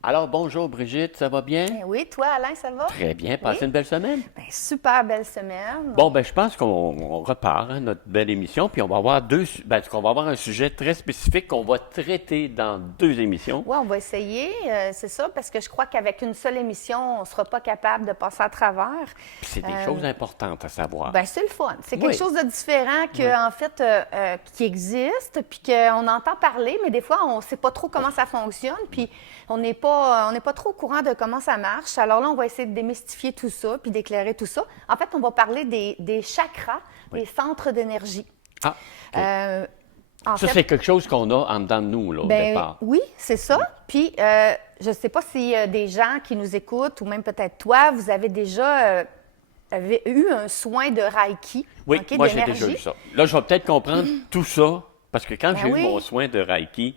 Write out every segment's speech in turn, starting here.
Alors, bonjour Brigitte, ça va bien? Ben oui, toi, Alain, ça va? Très bien, Oui. passez une belle semaine? Ben, super belle semaine. Bon, je pense qu'on repart, hein, notre belle émission, puis on va avoir on va avoir un sujet très spécifique qu'on va traiter dans deux émissions. Oui, on va essayer, c'est ça, parce que je crois qu'avec une seule émission, on ne sera pas capable de passer à travers. Puis c'est des choses importantes à savoir. Ben, c'est le fun. C'est Oui. quelque chose de différent que, Oui. en fait, qui existe, puis qu'on entend parler, mais des fois, on ne sait pas trop comment ça fonctionne, puis on n'est pas trop au courant de comment ça marche. Alors là, on va essayer de démystifier tout ça, puis d'éclairer tout ça. En fait, on va parler des chakras, Oui. des centres d'énergie. Ah, OK. En Ça, fait, c'est quelque chose qu'on a en dedans de nous, là, au ben départ. oui, c'est ça. Puis, je ne sais pas s'il y a des gens qui nous écoutent, ou même peut-être toi, vous avez déjà eu un soin de Reiki, Oui, OK, moi, j'ai d'énergie. déjà eu ça. Là, je vais peut-être comprendre tout ça, parce que quand Ben j'ai eu oui. mon soin de Reiki,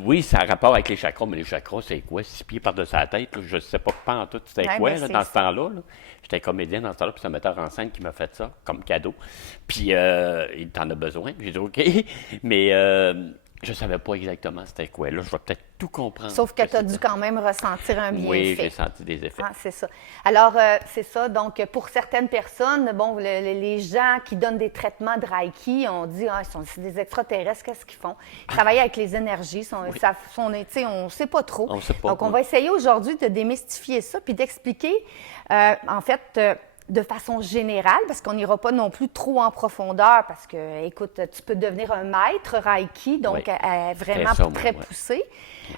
oui, ça a rapport avec les chakras, mais les chakras, c'est quoi? 6 pieds par-dessus la tête, là, je ne sais pas en tout c'était Ouais, quoi ben là, c'est dans ce ça. temps-là. Là. J'étais comédien dans ce temps-là, puis c'est un metteur en scène qui m'a fait ça comme cadeau. Puis il t'en a besoin. J'ai dit OK, mais je ne savais pas exactement c'était quoi. Là, je vais peut-être tout comprendre. Sauf que tu as c'était. dû quand même ressentir un Oui, j'ai bienfait. senti des effets. Ah, c'est ça. Alors, c'est ça. Donc, pour certaines personnes, bon, les gens qui donnent des traitements de Reiki, on dit, ah, c'est des extraterrestres, qu'est-ce qu'ils font? Ils travaillent avec les énergies, on ne sait pas trop. On sait pas, Donc, on oui. va essayer aujourd'hui de démystifier ça, puis d'expliquer, en fait, de façon générale, parce qu'on n'ira pas non plus trop en profondeur, parce que, écoute, tu peux devenir un maître Reiki, donc Oui. vraiment ça, moi, très ouais. poussé.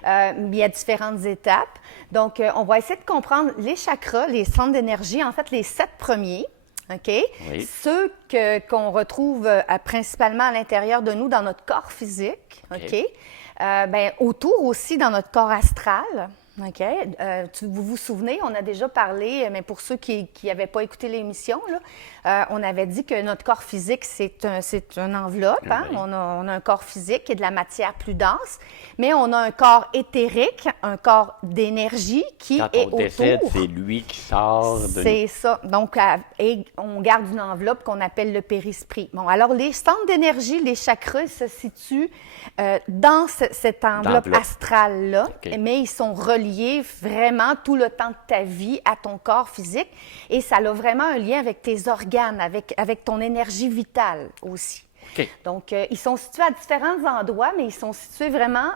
Il y a différentes étapes. Donc, on va essayer de comprendre les chakras, les centres d'énergie, en fait, les 7 premiers. OK? Oui. Ceux qu'on retrouve principalement à l'intérieur de nous, dans notre corps physique. OK? OK. Ben, autour aussi, dans notre corps astral. OK? Vous vous souvenez, on a déjà parlé, mais pour ceux qui n'avaient pas écouté l'émission, là, on avait dit que notre corps physique, c'est une enveloppe. Hein? Oui. On a un corps physique et de la matière plus dense, mais on a un corps éthérique, un corps d'énergie qui Quand est on décède, autour. c'est lui qui sort de nous. C'est ça. Donc, et on garde une enveloppe qu'on appelle le périsprit. Bon, alors, les centres d'énergie, les chakras, ils se situent dans cette enveloppe L'enveloppe. astrale-là, OK. mais ils sont reliés vraiment tout le temps de ta vie à ton corps physique et ça a vraiment un lien avec tes organes, avec ton énergie vitale aussi. OK. Donc, ils sont situés à différents endroits, mais ils sont situés vraiment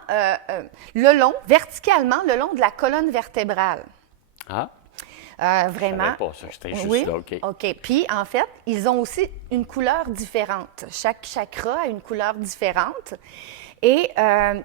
verticalement, le long de la colonne vertébrale. Ah, Vraiment. je savais pas ça, j'étais juste Oui. là, OK. OK. Puis, en fait, ils ont aussi une couleur différente. Chaque chakra a une couleur différente. Et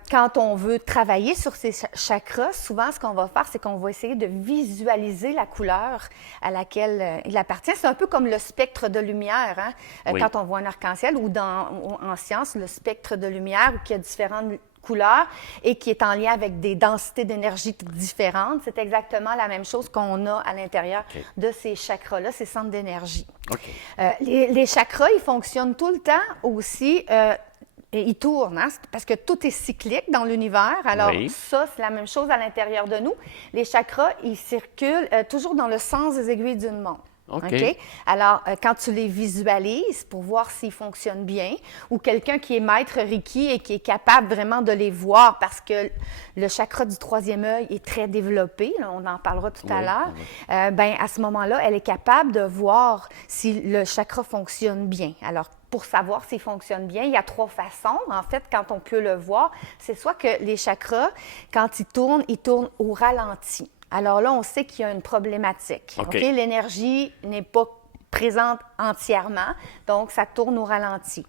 quand on veut travailler sur ces chakras, souvent, ce qu'on va faire, c'est qu'on va essayer de visualiser la couleur à laquelle il appartient. C'est un peu comme le spectre de lumière, hein? Oui. Quand on voit un arc-en-ciel ou en science, le spectre de lumière, qui a différentes couleurs et qui est en lien avec des densités d'énergie différentes. C'est exactement la même chose qu'on a à l'intérieur OK. de ces chakras-là, ces centres d'énergie. OK. Les chakras, ils fonctionnent tout le temps aussi. Et ils tournent, hein, parce que tout est cyclique dans l'univers. Alors, Oui. ça, c'est la même chose à l'intérieur de nous. Les chakras, ils circulent toujours dans le sens des aiguilles d'une montre. OK. Alors, quand tu les visualises pour voir s'ils fonctionnent bien, ou quelqu'un qui est maître Reiki et qui est capable vraiment de les voir parce que le chakra du troisième œil est très développé, là, on en parlera tout à Oui, l'heure, ben, à ce moment-là, elle est capable de voir si le chakra fonctionne bien. Alors, pour savoir s'il fonctionne bien, il y a 3 façons. En fait, quand on peut le voir, c'est soit que les chakras, quand ils tournent au ralenti. Alors là, on sait qu'il y a une problématique. OK. L'énergie n'est pas présente entièrement, donc ça tourne au ralenti.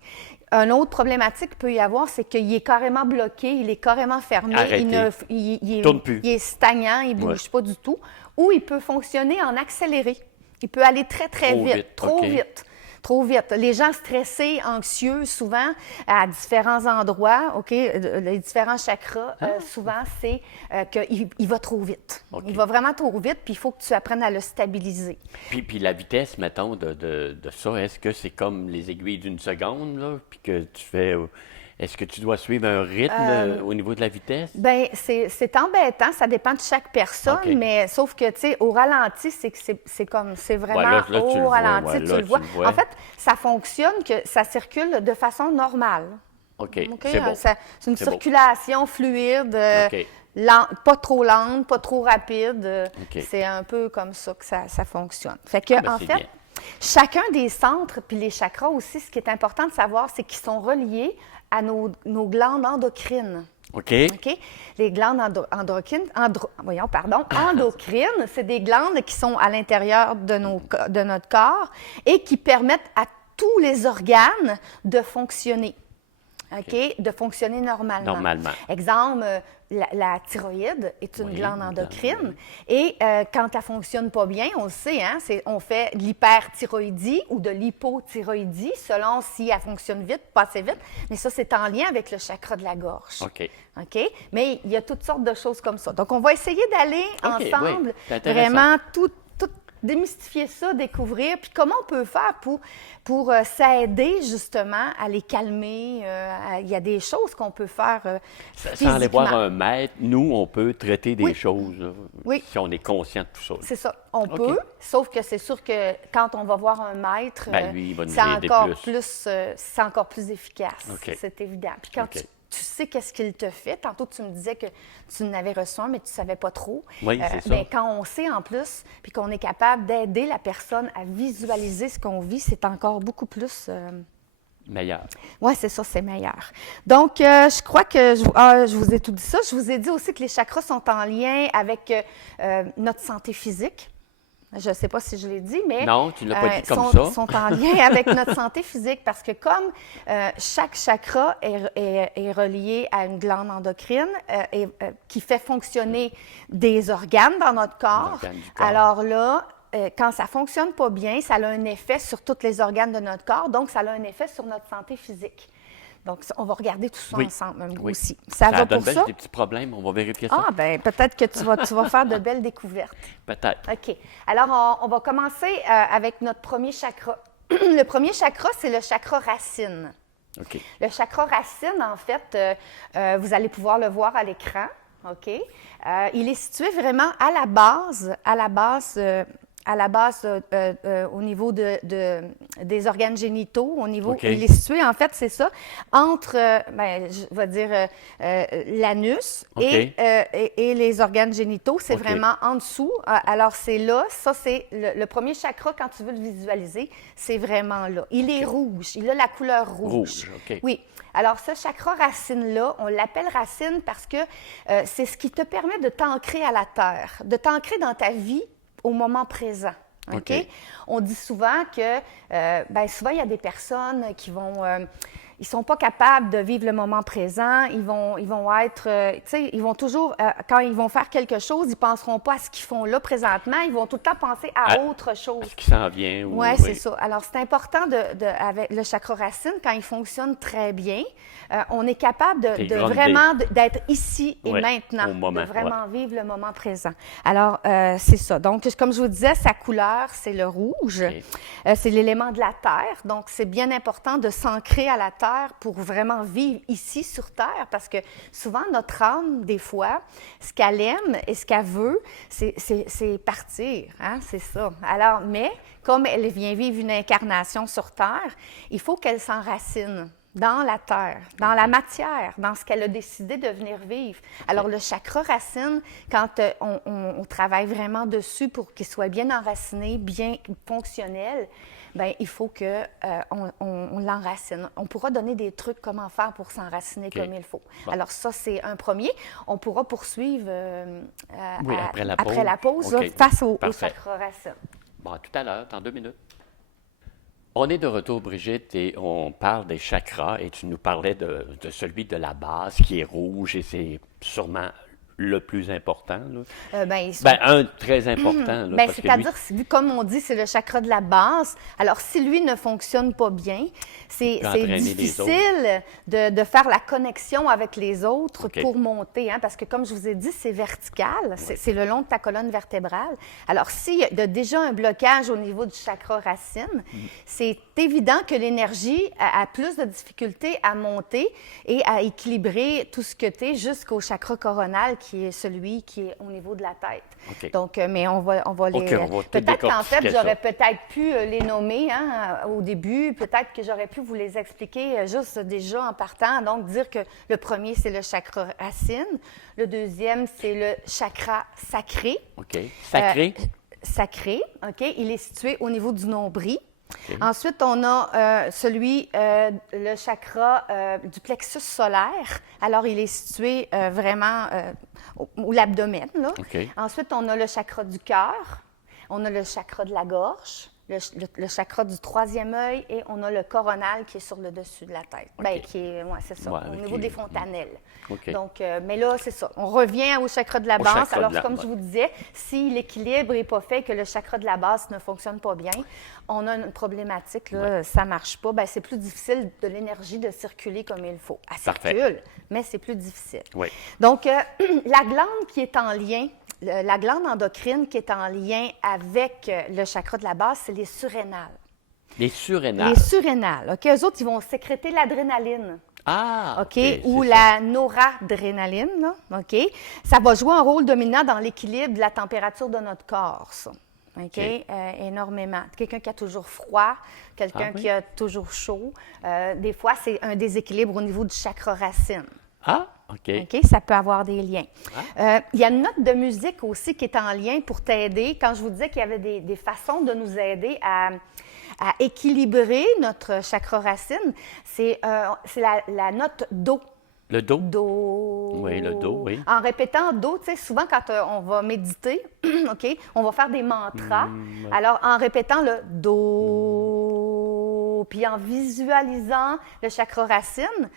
Une autre problématique qu'il peut y avoir, c'est qu'il est carrément bloqué, il est carrément fermé, Arrêté. il Tourne plus. est stagnant, il ne bouge Ouais. pas du tout, ou il peut fonctionner en accéléré. Il peut aller très, très Trop vite, vite, trop OK. vite. Trop vite. Les gens stressés, anxieux, souvent, à différents endroits, OK, les différents chakras, souvent, c'est qu'il va trop vite. OK. Il va vraiment trop vite, puis il faut que tu apprennes à le stabiliser. Puis la vitesse, mettons, de ça, est-ce que c'est comme les aiguilles d'une seconde, là, puis que tu fais... Est-ce que tu dois suivre un rythme au niveau de la vitesse? Bien, c'est embêtant, ça dépend de chaque personne, OK. mais sauf que, tu sais, au ralenti, c'est vraiment Ouais, là, tu le au vois, ralenti, ouais, tu là, le vois. tu le vois. En fait, ça fonctionne que ça circule de façon normale. OK, OK? c'est bon. C'est une C'est bon. circulation fluide. OK. pas trop lente, pas trop rapide. OK. C'est un peu comme ça que ça fonctionne. Fait que, en c'est fait, bien. chacun des centres, puis les chakras aussi, ce qui est important de savoir, c'est qu'ils sont reliés à nos glandes endocrines. OK. OK? Les glandes endocrines, c'est des glandes qui sont à l'intérieur de notre corps et qui permettent à tous les organes de fonctionner. OK? De fonctionner normalement. Exemple, la thyroïde est une glande endocrine et quand elle ne fonctionne pas bien, on le sait, hein, on fait de l'hyperthyroïdie ou de l'hypothyroïdie selon si elle fonctionne vite, pas assez vite. Mais ça, c'est en lien avec le chakra de la gorge. OK. OK? Mais il y a toutes sortes de choses comme ça. Donc, on va essayer d'aller ensemble, c'est intéressant. vraiment tout démystifier ça, découvrir, puis comment on peut faire pour s'aider justement à les calmer. Il y a des choses qu'on peut faire Sans aller voir un maître, nous, on peut traiter des choses là, Oui. si on est conscient de tout ça. C'est ça, on peut, sauf que c'est sûr que quand on va voir un maître, lui, il va nous c'est aider c'est encore plus efficace, OK. c'est évident. Puis quand OK. tu sais qu'est-ce qu'il te fait. Tantôt, tu me disais que tu n'avais reçu un, mais tu ne savais pas trop. Oui, c'est ça. Bien, quand on sait en plus, puis qu'on est capable d'aider la personne à visualiser ce qu'on vit, c'est encore beaucoup plus... Meilleur. Oui, c'est ça, c'est meilleur. Donc, je crois que je vous ai tout dit ça. Je vous ai dit aussi que les chakras sont en lien avec notre santé physique. Je ne sais pas si je l'ai dit, mais non, tu ne l'as pas dit comme ça. Sont en lien avec notre santé physique parce que comme chaque chakra est relié à une glande endocrine qui fait fonctionner des organes dans notre corps, alors là, quand ça ne fonctionne pas bien, ça a un effet sur tous les organes de notre corps, donc ça a un effet sur notre santé physique. Donc, on va regarder tout ça ensemble aussi. Ça va donne pour ça? des petits problèmes, on va vérifier ça. Ah, bien, peut-être que tu vas faire de belles découvertes. Peut-être. OK. Alors, on va commencer avec notre premier chakra. Le premier chakra, c'est le chakra racine. OK. Le chakra racine, en fait, vous allez pouvoir le voir à l'écran. OK? Il est situé vraiment à la base au niveau des organes génitaux, il est situé, en fait, c'est ça, entre, je vais dire, l'anus et les organes génitaux. C'est vraiment en dessous. Alors, c'est là, ça, c'est le premier chakra, quand tu veux le visualiser, c'est vraiment là. Il est rouge, il a la couleur rouge. OK. Oui. Alors, ce chakra racine-là, on l'appelle racine parce que c'est ce qui te permet de t'ancrer à la terre, de t'ancrer dans ta vie au moment présent. OK? On dit souvent que, souvent, il y a des personnes qui vont... ils sont pas capables de vivre le moment présent. Ils vont être... tu sais, ils vont toujours... quand ils vont faire quelque chose, ils penseront pas à ce qu'ils font là présentement. Ils vont tout le temps penser à autre chose. Ce qui s'en vient. Oui, c'est ça. Alors, c'est important avec le chakra racine, quand il fonctionne très bien, on est capable de vraiment d'être ici et maintenant, de vraiment vivre le moment présent. Alors, c'est ça. Donc, comme je vous disais, sa couleur, c'est le rouge. C'est l'élément de la terre. Donc, c'est bien important de s'ancrer à la terre pour vraiment vivre ici sur terre parce que souvent, notre âme, des fois, ce qu'elle aime et ce qu'elle veut, c'est partir. Hein? C'est ça. Alors, mais comme elle vient vivre une incarnation sur terre, il faut qu'elle s'enracine dans la terre, dans la matière, dans ce qu'elle a décidé de venir vivre. Alors, le chakra racine, quand on travaille vraiment dessus pour qu'il soit bien enraciné, bien fonctionnel, bien, il faut qu'on l'enracine. On pourra donner des trucs comment faire pour s'enraciner comme il faut. Bon. Alors, ça, c'est un premier. On pourra poursuivre après la pause face au chakra racine. Bon, tout à l'heure, dans 2 minutes. On est de retour, Brigitte, et on parle des chakras, et tu nous parlais de celui de la base qui est rouge, et c'est sûrement le plus important. Là. Un très important. Là, c'est-à-dire, vu comme on dit, c'est le chakra de la base. Alors, si lui ne fonctionne pas bien, c'est difficile de faire la connexion avec les autres pour monter. Hein, parce que, comme je vous ai dit, c'est vertical. C'est le long de ta colonne vertébrale. Alors, s'il y a déjà un blocage au niveau du chakra racine, c'est évident que l'énergie a plus de difficultés à monter et à équilibrer tout ce que tu es jusqu'au chakra coronal qui est celui qui est au niveau de la tête. OK. Donc, mais on va les... OK, on va tout peut-être qu'en fait, décortiquer ça. j'aurais peut-être pu les nommer au début. Peut-être que j'aurais pu vous les expliquer juste déjà en partant. Donc, dire que le premier, c'est le chakra racine. Le deuxième, c'est le chakra sacré. OK. Sacré? Sacré, OK. Il est situé au niveau du nombril. OK. Ensuite, on a le chakra du plexus solaire. Alors, il est situé vraiment où l'abdomen, là. OK. Ensuite, on a le chakra du cœur. On a le chakra de la gorge, le chakra du troisième œil et on a le coronal qui est sur le dessus de la tête. OK. Bien, qui est, ouais, c'est ça, Ouais, au niveau des fontanelles. OK. Donc, mais là, c'est ça. On revient au chakra de la base. chakra Alors, de la comme base. je vous disais, si l'équilibre n'est pas fait, que le chakra de la base ne fonctionne pas bien, on a une problématique, là, ça ne marche pas. Bien, c'est plus difficile de l'énergie de circuler comme il faut. Elle Parfait. circule, mais c'est plus difficile. Oui. Donc, la glande qui est en lien, la glande endocrine qui est en lien avec le chakra de la base, c'est les surrénales. Les surrénales. Les surrénales, OK? Eux autres, ils vont sécréter l'adrénaline. Ah! OK? c'est Ou ça. la noradrénaline, là, OK? Ça va jouer un rôle dominant dans l'équilibre de la température de notre corps, ça. OK? Énormément. Quelqu'un qui a toujours froid, quelqu'un Ah oui? qui a toujours chaud. Des fois, c'est un déséquilibre au niveau du chakra racine. Ah! OK. OK? Ça peut avoir des liens. Il y a une note de musique aussi qui est en lien pour t'aider. Quand je vous disais qu'il y avait des façons de nous aider à équilibrer notre chakra racine, c'est la note Do. Le dos? Do. Oui, le Do, oui. En répétant Do, tu sais, souvent quand on va méditer, OK, on va faire des mantras. Alors, en répétant le Do, puis en visualisant le chakra racine,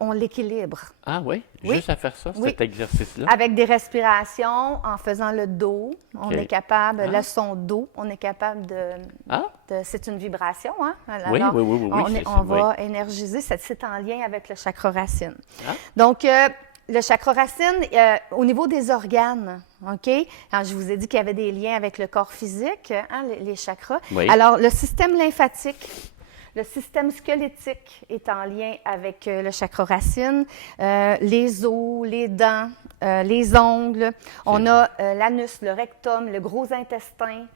on l'équilibre. Ah oui? Oui. Juste à faire ça, Oui. cet exercice-là? Avec des respirations, en faisant le Do, on OK. est capable, Ah. le son Do, on est capable Ah? c'est une vibration, hein? Oui, oui, oui, oui, On, c'est- on c'est- va énergiser, c'est en lien avec le chakra racine. Ah. Donc, le chakra racine, au niveau des organes, OK? Quand je vous ai dit qu'il y avait des liens avec le corps physique, hein, les chakras. Oui. Alors, le système lymphatique, le système squelettique est en lien avec le chakra racine, les os, les dents, les ongles. On a l'anus, le rectum, le gros intestin.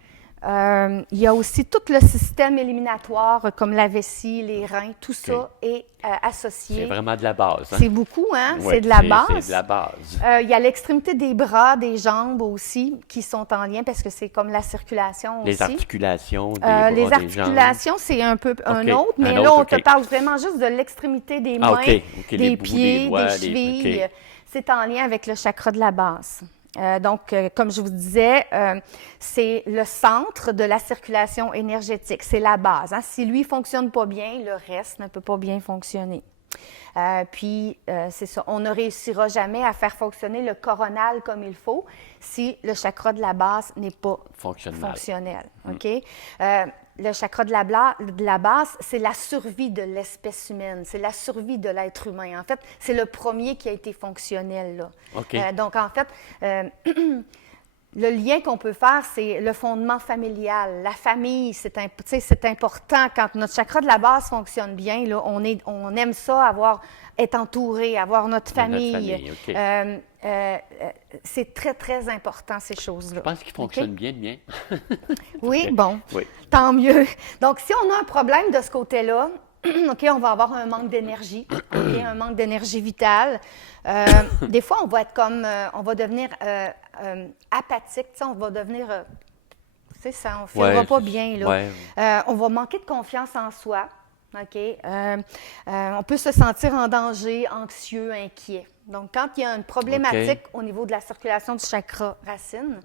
Il y a aussi tout le système éliminatoire, comme la vessie, les reins, tout ça est associé. C'est vraiment de la base. Hein? C'est beaucoup, hein? Ouais, c'est de la base. C'est de la base. Il y a l'extrémité des bras, des jambes aussi, qui sont en lien parce que c'est comme la circulation Les aussi. articulations, des bras, Les des jambes. articulations, c'est un peu un OK, autre, mais un là, autre, on te OK. parle vraiment juste de l'extrémité des mains, Ah, OK, OK, les des bouts, pieds, des doigts, des les- chevilles. OK. C'est en lien avec le chakra de la base. Donc, comme je vous disais, c'est le centre de la circulation énergétique. C'est la base. Hein. Si lui ne fonctionne pas bien, le reste ne peut pas bien fonctionner. C'est ça. On ne réussira jamais à faire fonctionner le coronal comme il faut si le chakra de la base n'est pas Fonctionne mal. fonctionnel. OK? Le chakra de la base, c'est la survie de l'espèce humaine, c'est la survie de l'être humain. En fait, c'est le premier qui a été fonctionnel, là. OK. Donc, en fait, le lien qu'on peut faire, c'est le fondement familial. La famille, c'est important. Quand notre chakra de la base fonctionne bien, là, on aime ça, être entouré, avoir notre famille. OK. C'est très, très important, ces choses-là. Je pense qu'il fonctionne bien, le mien. Oui, bon. Oui. Tant mieux. Donc, si on a un problème de ce côté-là, OK, on va avoir un manque d'énergie, OK, un manque d'énergie vitale. Des fois, on va être on va devenir apathique, tu sais, on va devenir, tu sais, ça, on ne filera pas bien, là. Ouais. On va manquer de confiance en soi, OK? On peut se sentir en danger, anxieux, inquiet. Donc, quand il y a une problématique au niveau de la circulation du chakra racine,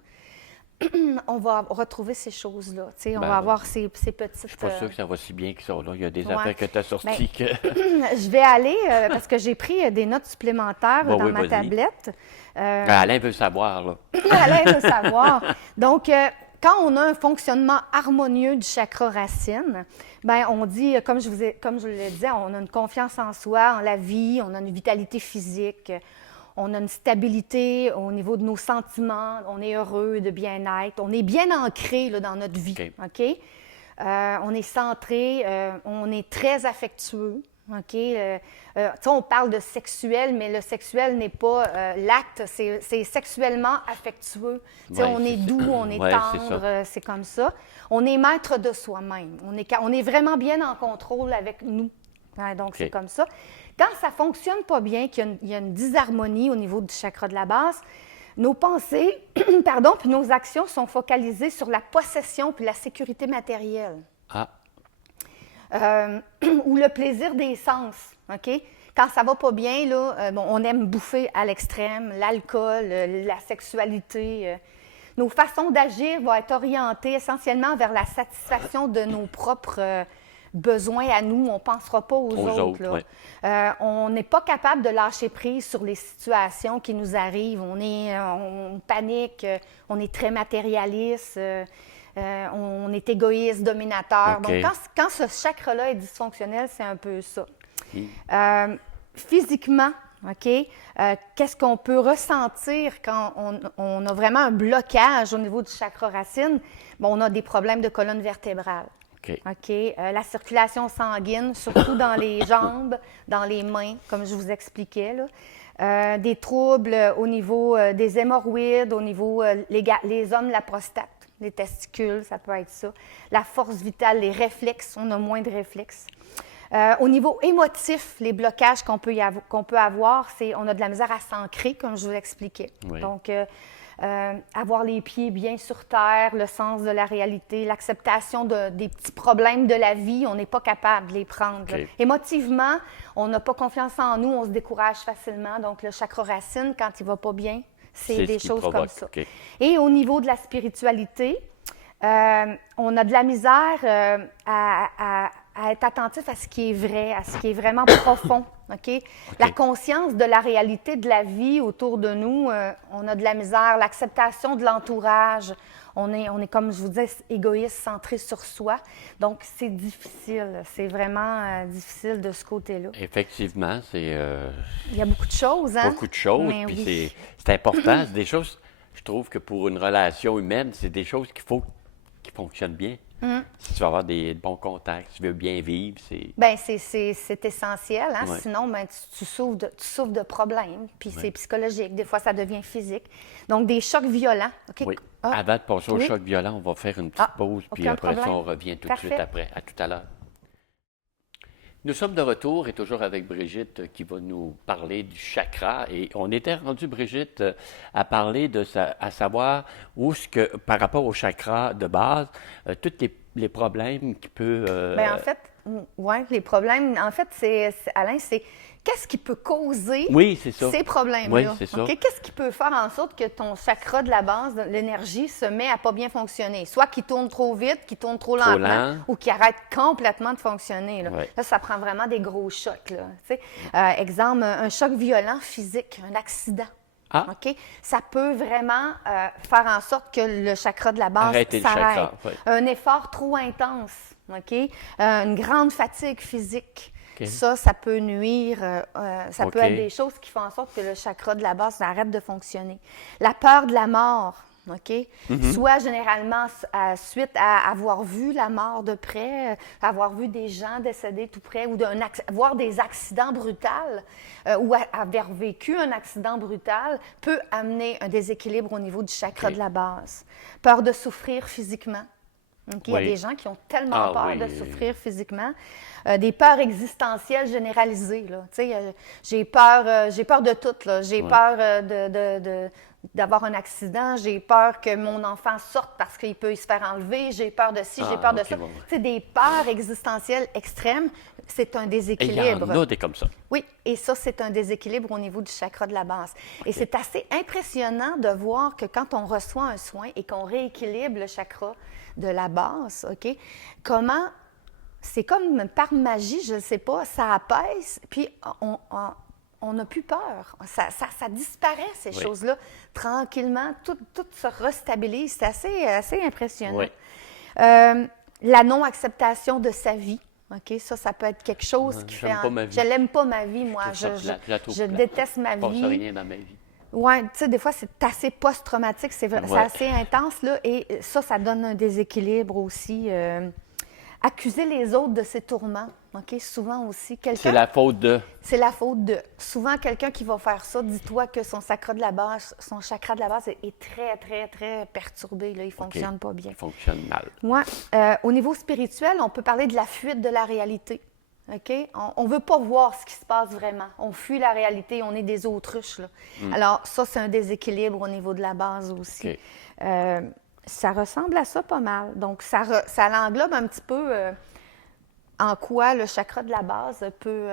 on va retrouver ces choses-là. Tu sais, on Ben, va avoir ces petites... Je suis pas sûr que ça va si bien que ça. Là. Il y a des ouais. affaires que tu as sorties que... Je vais aller, parce que j'ai pris des notes supplémentaires Bon, dans oui, ma vas-y. tablette. Alain veut savoir, là. Alain veut savoir. Donc, quand on a un fonctionnement harmonieux du chakra racine, ben on dit, comme je le disais, on a une confiance en soi, en la vie, on a une vitalité physique, on a une stabilité au niveau de nos sentiments, on est heureux, de bien-être, on est bien ancré là, dans notre vie. OK. OK? On est centré, on est très affectueux. OK? Tu sais, on parle de sexuel, mais le sexuel n'est pas l'acte, c'est sexuellement affectueux. Tu sais, Ouais, on est c'est ça. doux, on est Ouais, c'est tendre, ça. c'est comme ça. On est maître de soi-même. On est vraiment bien en contrôle avec nous. Ouais, donc, c'est OK. comme ça. Quand ça ne fonctionne pas bien, qu'il y a une disharmonie au niveau du chakra de la base, nos pensées, pardon, puis nos actions sont focalisées sur la possession puis la sécurité matérielle. Ah, Ou le plaisir des sens, OK? Quand ça va pas bien, là, bon, on aime bouffer à l'extrême, l'alcool, la sexualité. Nos façons d'agir vont être orientées essentiellement vers la satisfaction de nos propres besoins à nous. On ne pensera pas aux aux autres. autres, Là. oui. On n'est pas capable de lâcher prise sur les situations qui nous arrivent. On panique, on est très matérialiste. On est égoïste, dominateur. OK. Donc, quand ce chakra-là est dysfonctionnel, c'est un peu ça. Hmm. Physiquement, OK, qu'est-ce qu'on peut ressentir quand on a vraiment un blocage au niveau du chakra racine? Bon, on a des problèmes de colonne vertébrale. OK. OK. La circulation sanguine, surtout dans les jambes, dans les mains, comme je vous expliquais, là. Des troubles au niveau des hémorroïdes, au niveau les hommes, la prostate, les testicules, ça peut être ça. La force vitale, les réflexes, on a moins de réflexes. Au niveau émotif, les blocages qu'on peut avoir, c'est on a de la misère à s'ancrer, comme je vous l'expliquais. Oui. Donc, avoir les pieds bien sur terre, le sens de la réalité, l'acceptation des petits problèmes de la vie, on n'est pas capable de les prendre. OK. Émotivement, on n'a pas confiance en nous, on se décourage facilement. Donc, le chakra racine, quand il ne va pas bien, c'est des ce qui choses provoque. comme ça. OK. Et au niveau de la spiritualité, on a de la misère à être attentif à ce qui est vrai, à ce qui est vraiment profond. OK? La conscience de la réalité de la vie autour de nous, on a de la misère, l'acceptation de l'entourage. On est, comme je vous disais, égoïste, centré sur soi. Donc, c'est difficile. C'est vraiment difficile de ce côté-là. Effectivement, c'est Il y a beaucoup de choses, hein? beaucoup de choses, Mais puis oui. c'est important. C'est des choses, je trouve que pour une relation humaine, c'est des choses qu'il faut qui fonctionnent bien. Si tu veux avoir des bons contacts, si tu veux bien vivre, c'est... Bien, c'est essentiel. Hein? Ouais. Sinon, ben, tu souffres de problèmes. Puis c'est psychologique. Des fois, ça devient physique. Donc, des chocs violents. OK? Oui. Ah, Avant de passer au oui. choc violent, on va faire une petite pause, puis aucun après ça, problème. on revient tout Parfait. de suite après. À tout à l'heure. Nous sommes de retour et toujours avec Brigitte qui va nous parler du chakra. Et on était rendu, Brigitte, à parler à savoir où ce que, par rapport au chakra de base, tous les problèmes qui peuvent... Bien, en fait, ouais, les problèmes, en fait, Alain, c'est qu'est-ce qui peut causer Oui, c'est ça. ces problèmes-là? Oui, c'est ça. OK? Qu'est-ce qui peut faire en sorte que ton chakra de la base, l'énergie, se met à pas bien fonctionner? Soit qu'il tourne trop vite, qu'il tourne trop lentement, lent. ou qu'il arrête complètement de fonctionner. Là, Ouais. Là, ça prend vraiment des gros chocs. Là, tu sais. Exemple, un choc violent physique, un accident. Ah. OK? Ça peut vraiment faire en sorte que le chakra de la base Arrêter le s'arrête. chakra, oui. Un effort trop intense, OK? Une grande fatigue physique. OK. Ça peut nuire. Ça peut OK. être des choses qui font en sorte que le chakra de la base arrête de fonctionner. La peur de la mort, OK? Soit généralement suite à avoir vu la mort de près, avoir vu des gens décédés tout près, ou voir des accidents brutals, ou avoir vécu un accident brutal, peut amener un déséquilibre au niveau du chakra OK. de la base. Peur de souffrir physiquement. OK? Il y a Oui. des gens qui ont tellement peur oui. de souffrir physiquement. Des peurs existentielles généralisées. Là. J'ai peur de tout. Là. J'ai peur d'avoir un accident. J'ai peur que mon enfant sorte parce qu'il peut se faire enlever. J'ai peur de ci, j'ai peur de OK, ça. bon. Des peurs existentielles extrêmes, c'est un Et il y déséquilibre. en a des comme ça. Oui, et ça, c'est un déséquilibre au niveau du chakra de la base. Et c'est assez impressionnant de voir que quand on reçoit un soin et qu'on rééquilibre le chakra de la base, OK, comment, c'est comme par magie, je ne sais pas, ça apaise, puis on n'a plus peur. Ça disparaît, ces Oui. choses-là. Tranquillement, tout se restabilise. C'est assez impressionnant. Oui. La non-acceptation de sa vie. OK, ça peut être quelque chose qui J'aime fait... pas ma vie. Je l'aime pas, ma vie, moi. Je trouve ça plate, je la trouve Je plate. déteste ma Il ne passe vie. rien dans ma vie. Oui, tu sais, des fois, c'est assez post-traumatique, c'est Ouais. assez intense, là, et ça donne un déséquilibre aussi. Accuser les autres de ses tourments, OK? Souvent aussi. C'est la faute de... C'est la faute de. Souvent, quelqu'un qui va faire ça, dis-toi que son chakra de la base est très, très, très perturbé. Là. Il ne fonctionne pas bien. Il fonctionne mal. Ouais. Au niveau spirituel, on peut parler de la fuite de la réalité. OK? On ne veut pas voir ce qui se passe vraiment. On fuit la réalité, on est des autruches. Là. Alors, ça, c'est un déséquilibre au niveau de la base aussi. OK. Ça ressemble à ça pas mal. Donc, ça l'englobe un petit peu en quoi le chakra de la base peut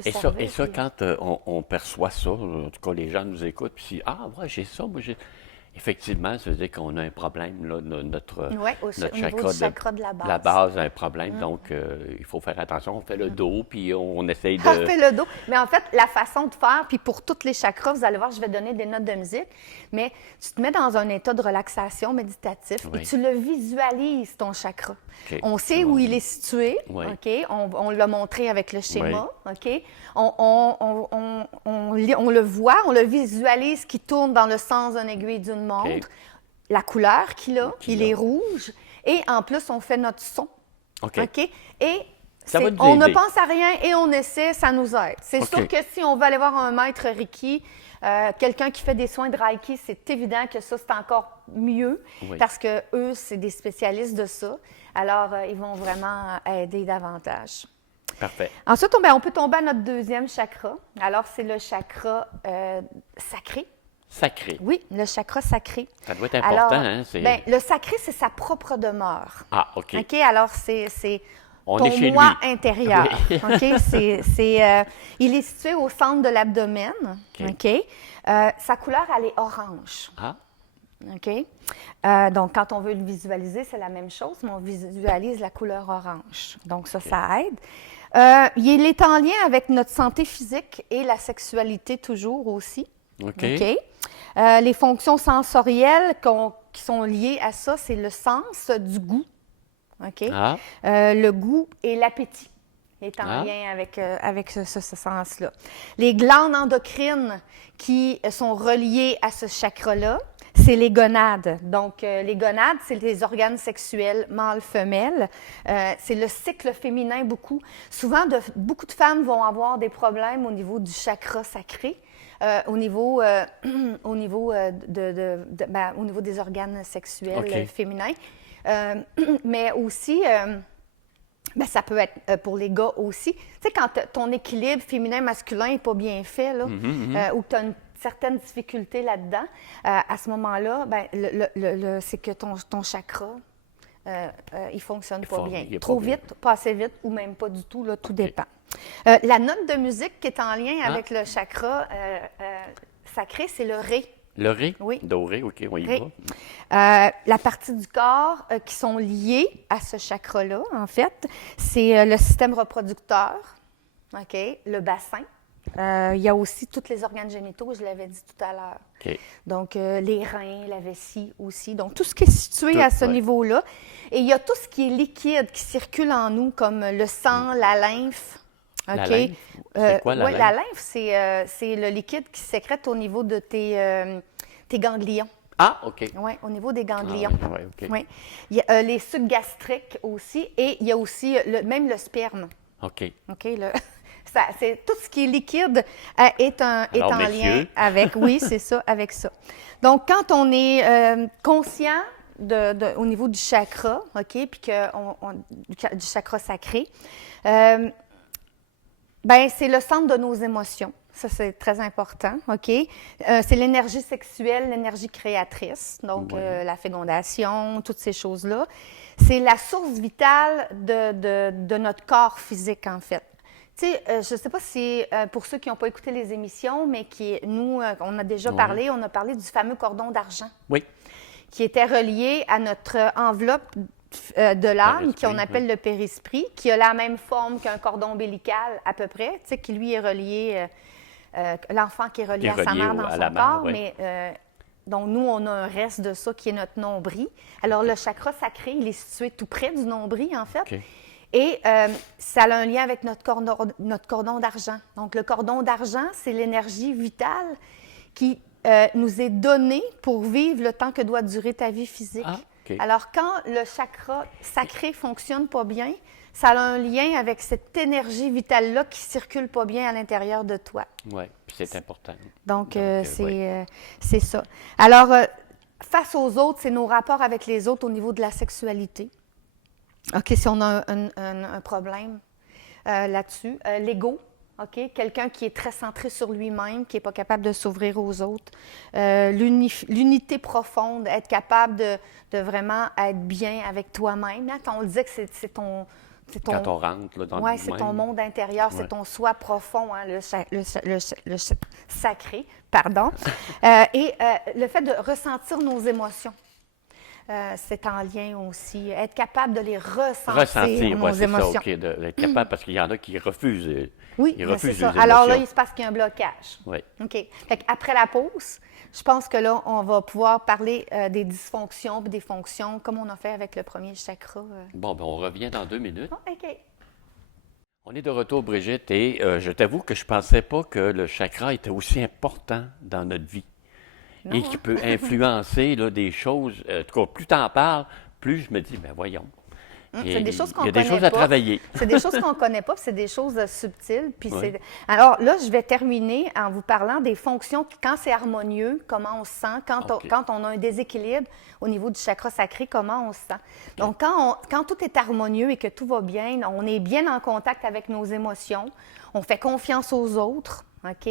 servir. Et ça, quand on perçoit ça, en tout cas, les gens nous écoutent, puis ah, ouais, j'ai ça, moi, j'ai... Effectivement, ça veut dire qu'on a un problème, là, notre au niveau chakra, du chakra de la base. La base a un problème, donc il faut faire attention. On fait le dos, puis on essaye de... On fait le dos. Mais en fait, la façon de faire, puis pour tous les chakras, vous allez voir, je vais donner des notes de musique, mais tu te mets dans un état de relaxation méditatif et tu le visualises, ton chakra. Okay. On sait où il est situé, OK? On l'a montré avec le schéma, OK? On le voit, on le visualise qui tourne dans le sens d'une aiguille d'une montre. La couleur qu'il a, il est rouge. Et en plus, on fait notre son. OK? Et on ne pense à rien et on essaie, ça nous aide. C'est sûr que si on veut aller voir un maître Reiki, quelqu'un qui fait des soins de Reiki, c'est évident que ça, c'est encore mieux parce que eux, c'est des spécialistes de ça. Alors, ils vont vraiment aider davantage. Parfait. Ensuite, on peut tomber à notre deuxième chakra. Alors, c'est le chakra sacré. Sacré. Oui, le chakra sacré. Ça doit être important, alors, hein? Le sacré, c'est sa propre demeure. Ah, OK. OK, alors c'est on ton est chez moi lui. intérieur. OK, il est situé au centre de l'abdomen. OK. Sa couleur, elle est orange. Ah. OK. Donc, quand on veut le visualiser, c'est la même chose, mais on visualise la couleur orange. Donc, ça aide. Il est en lien avec notre santé physique et la sexualité toujours aussi. OK. Les fonctions sensorielles qui sont liées à ça, c'est le sens du goût. OK? Le goût et l'appétit est en lien avec ce sens-là. Les glandes endocrines qui sont reliées à ce chakra-là, c'est les gonades. Donc, les gonades, c'est les organes sexuels mâle-femelle. C'est le cycle féminin beaucoup. Souvent, beaucoup de femmes vont avoir des problèmes au niveau du chakra sacré. Au niveau des organes sexuels féminins. Mais aussi, ça peut être pour les gars aussi. Tu sais, quand ton équilibre féminin-masculin n'est pas bien fait, là, ou que tu as une certaine difficulté là-dedans, à ce moment-là, c'est que ton chakra, il ne fonctionne pas bien. Trop vite, pas assez vite, ou même pas du tout, là, tout dépend. La note de musique qui est en lien avec le chakra sacré, c'est le ré. Le ré? Oui. Doré, OK, on y va. La partie du corps qui sont liées à ce chakra-là, en fait, c'est le système reproducteur, OK, le bassin. Il y a aussi tous les organes génitaux, je l'avais dit tout à l'heure. OK. Donc, les reins, la vessie aussi. Donc, tout ce qui est situé à ce niveau-là. Et il y a tout ce qui est liquide, qui circule en nous, comme le sang, la lymphe. La lymphe? C'est quoi la lymphe? La lymphe, c'est le liquide qui sécrète au niveau de tes ganglions. Ah, OK. Oui, au niveau des ganglions. OK. Oui. Il y a les sucs gastriques aussi, et il y a aussi même le sperme. OK. OK, c'est tout ce qui est liquide est en lien avec, oui, c'est ça, avec ça. Donc, quand on est conscient au niveau du chakra, OK, puis du chakra sacré, c'est le centre de nos émotions. Ça, c'est très important, OK? C'est l'énergie sexuelle, l'énergie créatrice, donc la fécondation, toutes ces choses-là. C'est la source vitale de notre corps physique, en fait. Tu sais, je ne sais pas si pour ceux qui n'ont pas écouté les émissions, mais nous, on a déjà parlé, on a parlé du fameux cordon d'argent. Oui. Qui était relié à notre enveloppe de l'âme, qu'on appelle le périsprit, qui a la même forme qu'un cordon ombilical à peu près, tu sais, qui lui est relié, l'enfant qui est relié à sa mère dans son corps, mais donc nous, on a un reste de ça qui est notre nombril. Alors, le chakra sacré, il est situé tout près du nombril, en fait. OK. Et ça a un lien avec notre cordon d'argent. Donc, le cordon d'argent, c'est l'énergie vitale qui nous est donnée pour vivre le temps que doit durer ta vie physique. Ah, OK. Alors, quand le chakra sacré ne fonctionne pas bien, ça a un lien avec cette énergie vitale-là qui circule pas bien à l'intérieur de toi. Oui, puis c'est important. Donc, oui. c'est ça. Alors, face aux autres, c'est nos rapports avec les autres au niveau de la sexualité. OK, si on a un problème là-dessus. L'ego, OK, quelqu'un qui est très centré sur lui-même, qui n'est pas capable de s'ouvrir aux autres. L'unité profonde, être capable de vraiment être bien avec toi-même. Hein? Quand on disait que c'est ton... Quand on rentre là, dans Oui, c'est ton monde intérieur, c'est ton soi profond, hein, le sacré, pardon. Et le fait de ressentir nos émotions, c'est en lien aussi. Être capable de les ressentir, nos émotions. Ça, OK, d'être capable, parce qu'il y en a qui refusent. Oui, ils refusent c'est ça. les Alors là, émotions. il se passe qu'il y a un blocage. Oui. OK. Après la pause, je pense que là, on va pouvoir parler des dysfonctions et des fonctions, comme on a fait avec le premier chakra. Bon, ben on revient dans 2 minutes. Oh, OK. On est de retour, Brigitte, et je t'avoue que je ne pensais pas que le chakra était aussi important dans notre vie. Non, Et qui peut influencer là, des choses. En tout cas, plus tu en parles, plus je me dis, ben voyons. C'est des choses qu'on Il y a connaît des choses pas. à travailler. C'est des choses qu'on ne connaît pas, puis c'est des choses subtiles. Puis Oui. Alors là, je vais terminer en vous parlant des fonctions, quand c'est harmonieux, comment on se sent, quand on a un déséquilibre au niveau du chakra sacré, comment on se sent. Donc, quand tout est harmonieux et que tout va bien, on est bien en contact avec nos émotions, on fait confiance aux autres, OK?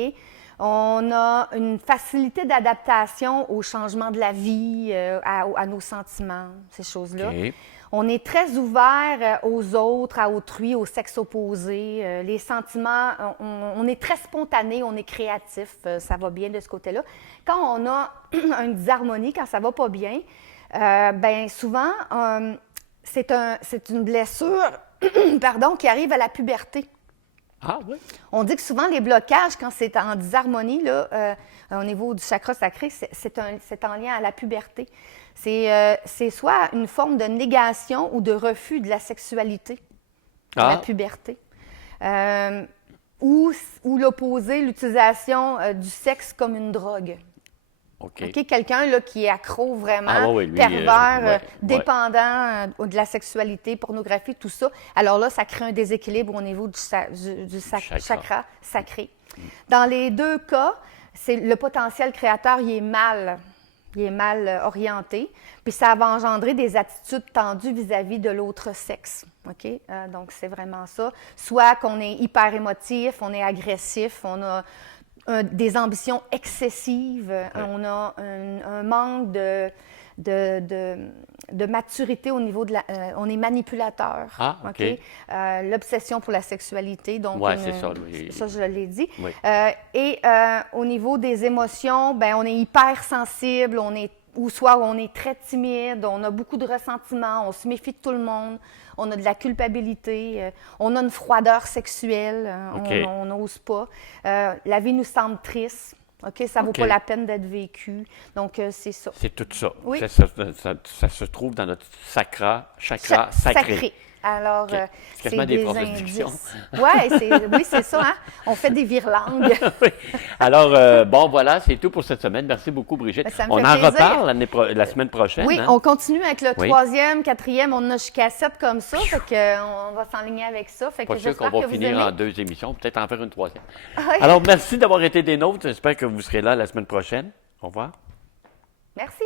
On a une facilité d'adaptation au changement de la vie, à nos sentiments, ces choses-là. OK. On est très ouvert aux autres, à autrui, au sexe opposé. Les sentiments, on est très spontané, on est créatif, ça va bien de ce côté-là. Quand on a une disharmonie, quand ça va pas bien, ben souvent, c'est une blessure pardon, qui arrive à la puberté. Ah oui? On dit que souvent, les blocages, quand c'est en disharmonie, là, au niveau du chakra sacré, c'est en lien à la puberté. C'est soit une forme de négation ou de refus de la sexualité à la puberté. Ou l'opposé, l'utilisation du sexe comme une drogue. OK. OK? Quelqu'un là, qui est accro vraiment, lui, pervers, dépendant de la sexualité, pornographie, tout ça. Alors là, ça crée un déséquilibre au niveau du chakra sacré. Dans les deux cas, le potentiel créateur, il est mal orienté, puis ça va engendrer des attitudes tendues vis-à-vis de l'autre sexe. OK? Donc, c'est vraiment ça. Soit qu'on est hyper émotif, on est agressif, on a des ambitions excessives, on a un manque de maturité au niveau de on est manipulateur. Ah, OK. L'obsession pour la sexualité. Donc, c'est ça. Ça, je l'ai dit. Oui. Et au niveau des émotions, ben, on est hyper sensible, soit on est très timide, on a beaucoup de ressentiments, on se méfie de tout le monde, on a de la culpabilité, on a une froideur sexuelle, OK. on n'ose pas. La vie nous semble triste. OK, ça ne vaut OK. pas la peine d'être vécu. Donc, c'est ça. C'est tout ça. Oui. Ça se trouve dans notre chakra sacré. Alors, OK. C'est quasiment des professions. Oui, c'est ça. Hein? On fait des virelangues. Oui. Alors, bon, voilà, c'est tout pour cette semaine. Merci beaucoup, Brigitte. Ça me On fait en plaisir. reparle la semaine prochaine. Oui, hein? on continue avec le Oui. 3e, 4e, on en a jusqu'à 7 comme ça. Fait qu'on va s'enligner avec ça. Fait Pas que sûr qu'on j'espère va que vous finir aimez. en 2 émissions, peut-être en faire une 3e. Oui. Alors, merci d'avoir été des nôtres. J'espère que vous serez là la semaine prochaine. Au revoir. Merci.